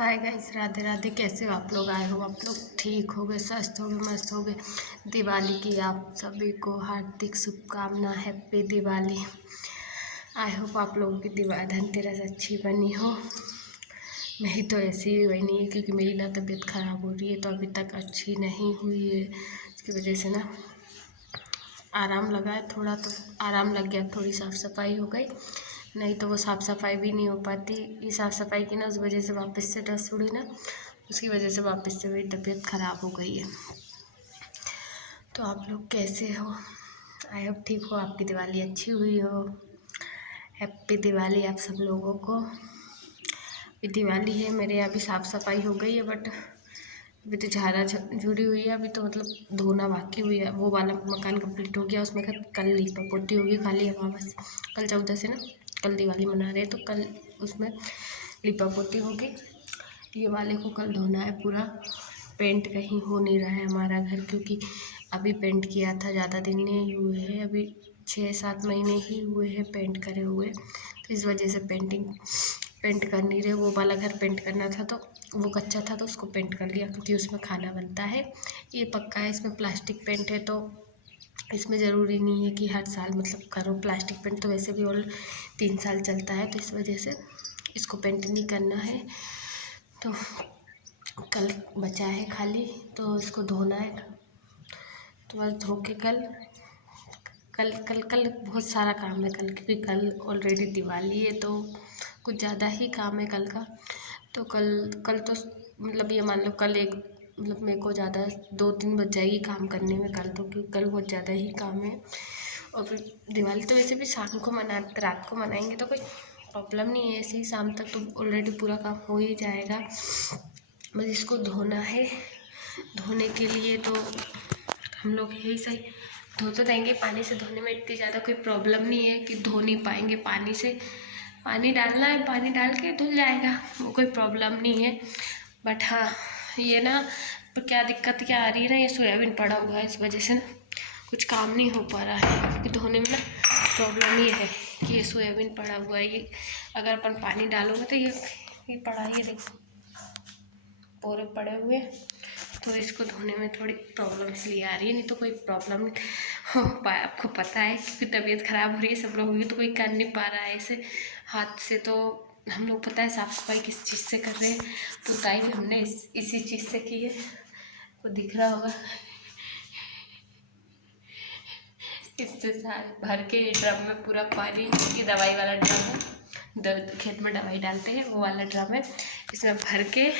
Hi guys, Radhe Radhe. कैसे हो आप लोग? आए हो आप लोग ठीक हो गए, स्वस्थ हो गए, मस्त हो गए। दिवाली की आप सभी को हार्दिक शुभकामना, हैप्पी दिवाली। आई होप आप लोगों की दिवाली धनतेरस अच्छी बनी हो। मेरी तो ऐसी ही बनी है क्योंकि मेरी ना तबीयत ख़राब हो रही है, तो अभी तक अच्छी नहीं हुई है। इसकी वजह से ना आराम लगा है थोड़ा, तो आराम लग गया, थोड़ी साफ़ सफाई हो गई। नहीं तो वो साफ़ सफाई भी नहीं हो पाती। ये साफ़ सफाई की ना उस वजह से वापस से डस्ट उड़ी ना, उसकी वजह से वापस से मेरी तबीयत ख़राब हो गई है। तो आप लोग कैसे हो? आई होप ठीक हो, आपकी दिवाली अच्छी हुई हो। हैप्पी दिवाली आप सब लोगों को। अभी दिवाली है, मेरे यहाँ भी साफ़ सफाई हो गई है, बट अभी तो झाड़ा जुड़ी हुई है। अभी तो मतलब धोना बाकी हुई है। वो वाला मकान कंप्लीट हो गया, उसमें कल लीपा पोती होगी। खाली है वहाँ बस, कल 14 से ना, कल दिवाली मना रहे हैं तो कल उसमें लिपा पोती होगी। ये वाले को कल धोना है पूरा। पेंट कहीं हो नहीं रहा है हमारा घर, क्योंकि अभी पेंट किया था, ज़्यादा दिन नहीं हुए हैं, अभी 6-7 महीने ही हुए हैं पेंट करे हुए। तो इस वजह से पेंट कर नहीं रहे। वो वाला घर पेंट करना था तो वो कच्चा था, तो उसको पेंट कर लिया क्योंकि उसमें खाना बनता है। ये पक्का है, इसमें प्लास्टिक पेंट है, तो इसमें ज़रूरी नहीं है कि हर साल मतलब करो। प्लास्टिक पेंट तो वैसे भी और 3 साल चलता है, तो इस वजह से इसको पेंट नहीं करना है। तो कल बचा है खाली, तो इसको धोना है। तो बस धो के कल कल कल कल बहुत सारा काम है कल, क्योंकि कल ऑलरेडी दिवाली है, तो कुछ ज़्यादा ही काम है कल का। तो कल तो मतलब ये मान लो कल एक मतलब मेरे को ज़्यादा 2-3 बज जाएगी काम करने में कल तो, क्योंकि कल बहुत ज़्यादा ही काम है। और फिर दिवाली तो वैसे भी शाम को रात को मनाएंगे तो कोई प्रॉब्लम नहीं है, ऐसे ही शाम तक तो ऑलरेडी पूरा काम हो ही जाएगा। बस इसको धोना है। धोने के लिए तो हम लोग यही सही धो तो देंगे। पानी से धोने में इतनी ज़्यादा कोई प्रॉब्लम नहीं है कि धो नहीं पाएंगे पानी से। पानी डालना है, पानी डाल के धुल जाएगा, वो कोई प्रॉब्लम नहीं है। बट हाँ, ये ना क्या दिक्कत क्या आ रही है ना, ये सोयाबीन पड़ा हुआ है, इस वजह से ना कुछ काम नहीं हो पा रहा है। क्योंकि धोने में ना प्रॉब्लम ये है कि ये सोयाबीन पड़ा हुआ है। ये अगर अपन पानी डालोगे तो ये पड़ा, ये देखो पूरे पड़े हुए, तो इसको धोने में थोड़ी प्रॉब्लम इसलिए आ रही है। नहीं तो कोई प्रॉब्लम हो पाए, आपको पता है क्योंकि तबीयत ख़राब हो रही है सब लोगों की, तो कोई कर नहीं पा रहा है ऐसे हाथ से। तो हम लोग पता है साफ़ सफाई किस चीज़ से कर रहे हैं, पुताई भी हमने इसी चीज़ से की है। को दिख रहा होगा, इससे सारे भर के ड्रम में पूरा पानी की दवाई वाला ड्रम है, खेत में दवाई डालते हैं वो वाला ड्रम है, इसमें भर के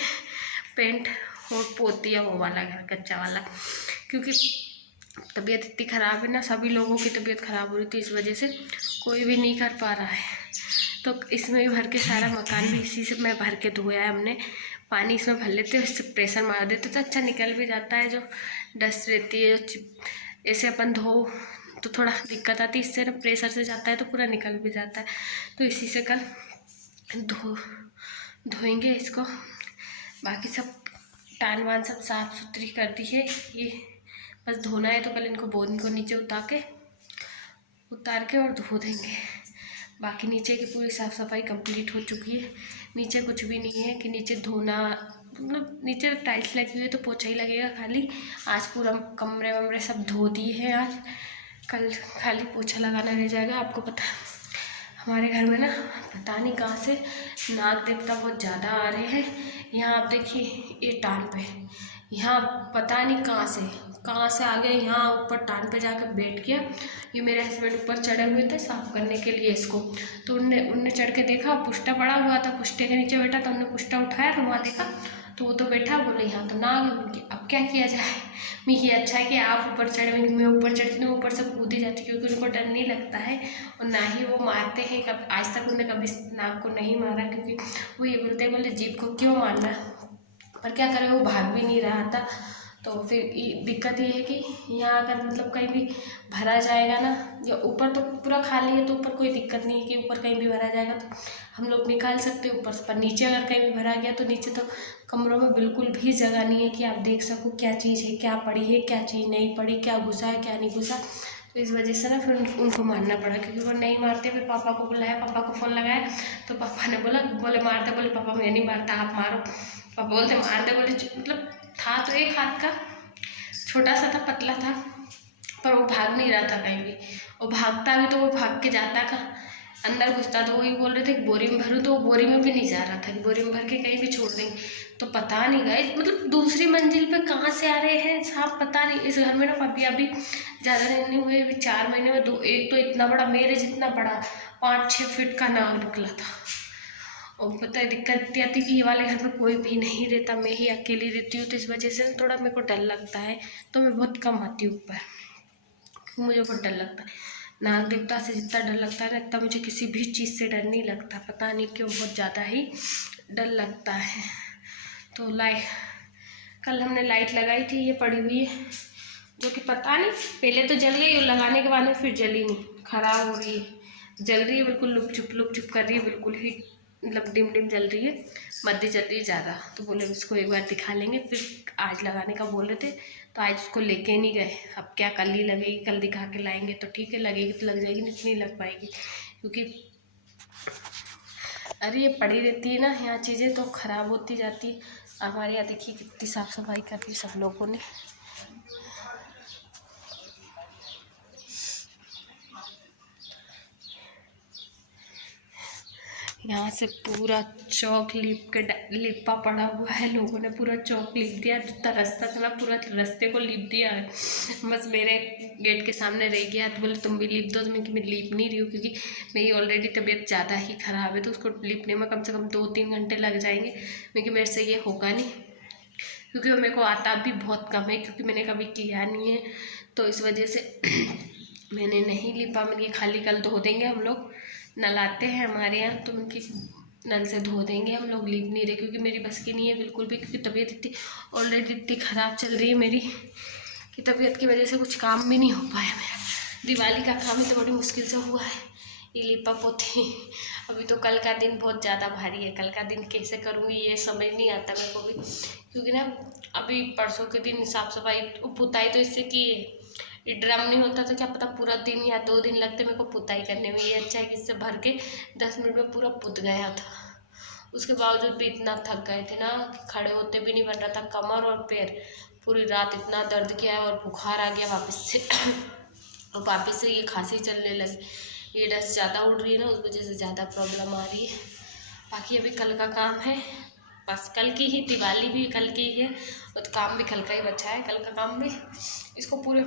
पेंट और पोती है वो वाला घर कच्चा वाला। क्योंकि तबीयत इतनी ख़राब है ना, सभी लोगों की तबीयत ख़राब हो रही थी, इस वजह से कोई भी नहीं कर पा रहा है। तो इसमें भी भर के सारा मकान भी इसी से मैं भर के धोया है हमने। पानी इसमें भर लेते हैं, इससे प्रेशर मार देते तो अच्छा निकल भी जाता है। जो डस्ट रहती है, ऐसे अपन धो तो थोड़ा दिक्कत आती है, इससे ना प्रेशर से जाता है तो पूरा निकल भी जाता है। तो इसी से कल धोएंगे इसको। बाकी सब टान वान सब साफ़ सुथरी कर दी है, ये बस धोना है। तो कल इनको बोरी को नीचे उतार के और धो देंगे। बाकी नीचे की पूरी साफ़ सफाई कंप्लीट हो चुकी है। नीचे कुछ भी नहीं है कि नीचे धोना, मतलब नीचे टाइल्स लगी हुई है तो पोछा ही लगेगा खाली। आज पूरा कमरे वमरे सब धो दिए हैं आज, कल खाली पोछा लगाना रह जाएगा। आपको पता हमारे घर में ना पता नहीं कहाँ से नाग देवता बहुत ज़्यादा आ रहे हैं। यहाँ आप देखिए, ये टान पे, यहाँ पता नहीं कहाँ से आ गए। यहाँ ऊपर टान पे जाकर बैठ गया। ये मेरे हस्बैंड ऊपर चढ़े हुए थे साफ़ करने के लिए इसको, तो उनने चढ़ के देखा, पुष्टा पड़ा हुआ था, पुष्टे के नीचे बैठा, तो उन्होंने पुष्टा उठाया तो वहाँ देखा तो वो तो बैठा, बोले यहाँ तो नाग है। उनकी अब क्या किया जाए। मैं ये अच्छा है कि आप ऊपर चढ़े, मैं ऊपर चढ़ती हूँ, ऊपर से कूद ही जाती, क्योंकि उनको डर नहीं लगता है और ना ही वो मारते हैं। आज तक उन्होंने कभी नाग को नहीं मारा, क्योंकि वो ये बोले जीभ को क्यों मारना, पर क्या करें, वो भाग भी नहीं रहा था। तो फिर दिक्कत ये है कि यहाँ अगर मतलब कहीं भी भरा जाएगा ना, या ऊपर तो पूरा खाली है तो ऊपर कोई दिक्कत नहीं है कि ऊपर कहीं भी भरा जाएगा तो हम लोग निकाल सकते हैं ऊपर से। पर नीचे अगर कहीं भी भरा गया तो नीचे तो कमरों में बिल्कुल भी जगह नहीं है कि आप देख सको क्या चीज़ है, क्या पड़ी है, क्या चीज़ नहीं पड़ी, क्या घुसा है, क्या नहीं घुसा। तो इस वजह से ना फिर उनको मारना पड़ा, क्योंकि वो नहीं मारते। फिर पापा को बुलाया, पापा को फ़ोन लगाया तो पापा ने बोले मार दे। बोले पापा मैं नहीं मारता, आप मारो। पापा बोलते मार दे। बोले मतलब था तो एक हाथ का, छोटा सा था, पतला था, पर वो भाग नहीं रहा था कहीं भी। वो भागता भी तो वो भाग के जाता का अंदर घुसता। तो वही बोल रहे थे कि बोरी में भरूँ, तो वो बोरी में भी नहीं जा रहा था कि बोरी में भर के कहीं भी छोड़ देंगे। तो पता नहीं गाइस, मतलब दूसरी मंजिल पे कहाँ से आ रहे हैं सांप, पता नहीं। इस घर में ना अभी ज़्यादा दिन नहीं हुए, अभी 4 महीने में एक तो इतना बड़ा, मेरे जितना बड़ा 5-6 फीट का नाग निकला था। और पता है दिक्कत इतनी आती कि ये वाले घर में कोई भी नहीं रहता, मैं ही अकेली रहती हूँ। तो इस वजह से थोड़ा मेरे को डर लगता है, तो मैं बहुत कम आती हूँ ऊपर, मुझे बहुत डर लगता है। नाग देवता से जितना डर लगता है ना, इतना मुझे किसी भी चीज़ से डर नहीं लगता, पता नहीं क्यों, बहुत ज़्यादा ही डर लगता है। तो कल हमने लाइट लगाई थी, ये पड़ी हुई है, जो कि पता नहीं पहले तो जल गई और लगाने के बाद में फिर जली नहीं, ख़राब हो रही है। जल रही है बिल्कुल, लुप चुप कर रही है, बिल्कुल ही मतलब डिम जल रही है, मध्य जल रही है ज़्यादा। तो बोले इसको एक बार दिखा लेंगे, फिर आज लगाने का बोले थे, तो आज उसको लेके नहीं गए। अब क्या, कल ही लगेगी, कल दिखा के लाएंगे तो ठीक है, लगेगी तो लग जाएगी, नहीं लग पाएगी, क्योंकि अरे ये पड़ी रहती है ना यहाँ चीज़ें, तो ख़राब होती जाती है। हमारे यहाँ देखिए कितनी साफ़ सफाई कर दी सब लोगों ने। यहाँ से पूरा चौक लिपा पड़ा हुआ है, लोगों ने पूरा चौक लिप दिया, जितना रास्ता था ना पूरा रास्ते को लिप दिया है। बस मेरे गेट के सामने रह गया, तो बोले तुम भी लिप दो। तो मैं लिप नहीं रही हूँ, क्योंकि मेरी ऑलरेडी तबीयत ज़्यादा ही ख़राब है, तो उसको लिपने में कम से कम 2-3 घंटे लग जाएंगे, क्योंकि मेरे से ये होगा नहीं, क्योंकि मेरे को आता भी बहुत कम है, क्योंकि मैंने कभी किया नहीं है। तो इस वजह से मैंने नहीं लिपा। मैंने खाली कल धो देंगे हम लोग, नल आते हैं हमारे यहाँ, तो उनकी नल से धो देंगे हम लोग, लिप नहीं रहे, क्योंकि मेरी बस की नहीं है बिल्कुल भी, क्योंकि तबीयत इतनी ऑलरेडी इतनी ख़राब चल रही है मेरी, कि तबीयत की वजह से कुछ काम भी नहीं हो पाया मेरा। दिवाली का काम ही तो बड़ी मुश्किल से हुआ है, ये लिपा पोती। अभी तो कल का दिन बहुत ज़्यादा भारी है, कल का दिन कैसे करूँगी ये समझ नहीं आता मेरे को भी, क्योंकि ना अभी परसों के दिन साफ़ सफाई पुताई तो इससे की है, ये ड्रम नहीं होता तो क्या पता पूरा दिन या 2 दिन लगते मेरे को पुताई करने में। ये अच्छा है कि इससे भर के 10 मिनट में पूरा पुत गया था। उसके बावजूद भी इतना थक गए थे ना कि खड़े होते भी नहीं बन रहा था, कमर और पैर। पूरी रात इतना दर्द किया है, और बुखार आ गया वापस से और वापस से ये खांसी चलने लगी। ये डस्ट ज़्यादा उड़ रही है ना, उस वजह से ज़्यादा प्रॉब्लम आ रही है। बाकी अभी कल का काम है, बस कल की ही, दिवाली भी कल की ही है, और काम भी कल का ही बचा है। कल का काम भी इसको पूरे